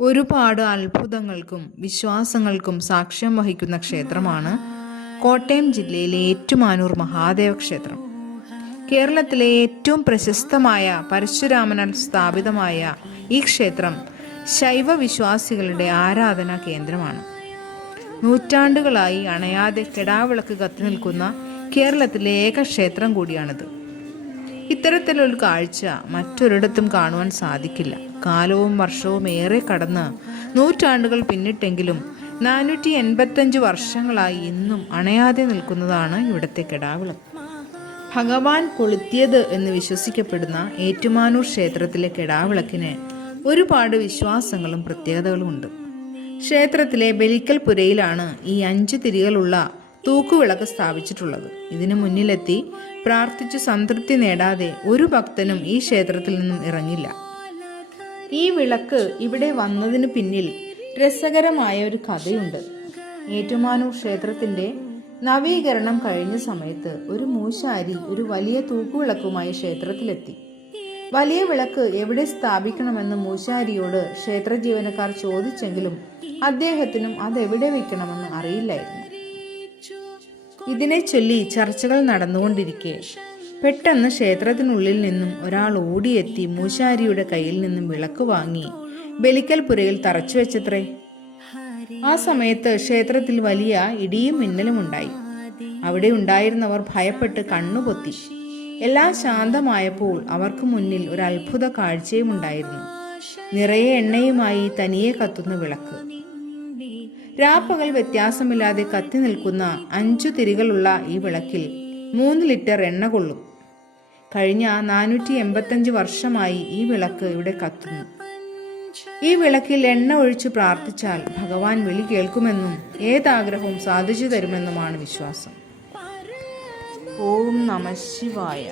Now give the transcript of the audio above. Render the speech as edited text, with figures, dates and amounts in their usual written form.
ഒരുപാട് അത്ഭുതങ്ങൾക്കും വിശ്വാസങ്ങൾക്കും സാക്ഷ്യം വഹിക്കുന്ന ക്ഷേത്രമാണ് കോട്ടയം ജില്ലയിലെ ഏറ്റുമാനൂർ മഹാദേവ ക്ഷേത്രം. കേരളത്തിലെ ഏറ്റവും പ്രശസ്തമായ പരശുരാമനാൽ സ്ഥാപിതമായ ഈ ക്ഷേത്രം ശൈവ വിശ്വാസികളുടെ ആരാധനാ കേന്ദ്രമാണ്. നൂറ്റാണ്ടുകളായി അണയാതെ കെടാവിളക്ക് കത്തി നിൽക്കുന്ന കേരളത്തിലെ ഏക ക്ഷേത്രം കൂടിയാണിത്. ഇത്തരത്തിലൊരു കാഴ്ച മറ്റൊരിടത്തും കാണുവാൻ സാധിക്കില്ല. കാലവും വർഷവും ഏറെ കടന്ന് നൂറ്റാണ്ടുകൾ പിന്നിട്ടെങ്കിലും 485 വർഷങ്ങളായി ഇന്നും അണയാതെ നിൽക്കുന്നതാണ് ഇവിടുത്തെ കെടാവിളക്ക്. ഭഗവാൻ കൊളുത്തിയത് എന്ന് വിശ്വസിക്കപ്പെടുന്ന ഏറ്റുമാനൂർ ക്ഷേത്രത്തിലെ കെടാവിളക്കിന് ഒരുപാട് വിശ്വാസങ്ങളും പ്രത്യേകതകളും ഉണ്ട്. ക്ഷേത്രത്തിലെ ബലിക്കൽ പുരയിലാണ് ഈ 5 തിരികളുള്ള തൂക്കുവിളക്ക് സ്ഥാപിച്ചിട്ടുള്ളത്. ഇതിനു മുന്നിലെത്തി പ്രാർത്ഥിച്ചു സംതൃപ്തി നേടാതെ ഒരു ഭക്തനും ഈ ക്ഷേത്രത്തിൽ നിന്നും ഇറങ്ങില്ല. ഈ വിളക്ക് ഇവിടെ വന്നതിന് പിന്നിൽ രസകരമായ ഒരു കഥയുണ്ട്. ഏറ്റുമാനൂർ ക്ഷേത്രത്തിന്റെ നവീകരണം കഴിഞ്ഞ സമയത്ത് ഒരു മൂശാരി ഒരു വലിയ തൂക്കുവിളക്കുമായി ക്ഷേത്രത്തിലെത്തി. വലിയ വിളക്ക് എവിടെ സ്ഥാപിക്കണമെന്ന് മൂശാരിയോട് ക്ഷേത്ര ജീവനക്കാർ ചോദിച്ചെങ്കിലും അദ്ദേഹത്തിനും അതെവിടെ വെക്കണമെന്ന് അറിയില്ലായിരുന്നു. ഇതിനെ ചൊല്ലി ചർച്ചകൾ നടന്നുകൊണ്ടിരിക്കെ പെട്ടെന്ന് ക്ഷേത്രത്തിനുള്ളിൽ നിന്നും ഒരാൾ ഓടിയെത്തി മൂശാരിയുടെ കയ്യിൽ നിന്നും വിളക്ക് വാങ്ങി ബലിക്കൽ പുരയിൽ തറച്ചു വെച്ചത്രേ. ആ സമയത്ത് ക്ഷേത്രത്തിൽ വലിയ ഇടിയും മിന്നലും ഉണ്ടായി. അവിടെ ഉണ്ടായിരുന്നവർ ഭയപ്പെട്ട് കണ്ണുപൊത്തി. എല്ലാം ശാന്തമായപ്പോൾ അവർക്ക് മുന്നിൽ ഒരു അത്ഭുത കാഴ്ചയും ഉണ്ടായിരുന്നു. നിറയെ എണ്ണയുമായി തനിയെ കത്തുന്ന വിളക്ക്. രാപ്പകൽ വ്യത്യാസമില്ലാതെ കത്തി നിൽക്കുന്ന 5 തിരികളുള്ള ഈ വിളക്കിൽ 3 ലിറ്റർ എണ്ണ കൊള്ളും. കഴിഞ്ഞ 485 വർഷമായി ഈ വിളക്ക് ഇവിടെ കത്തുന്നു. ഈ വിളക്കിൽ എണ്ണ ഒഴിച്ചു പ്രാർത്ഥിച്ചാൽ ഭഗവാൻ വിളി കേൾക്കുമെന്നും ഏതാഗ്രഹവും സാധിച്ചു തരുമെന്നുമാണ് വിശ്വാസം. ഓം നമഃ ശിവായ.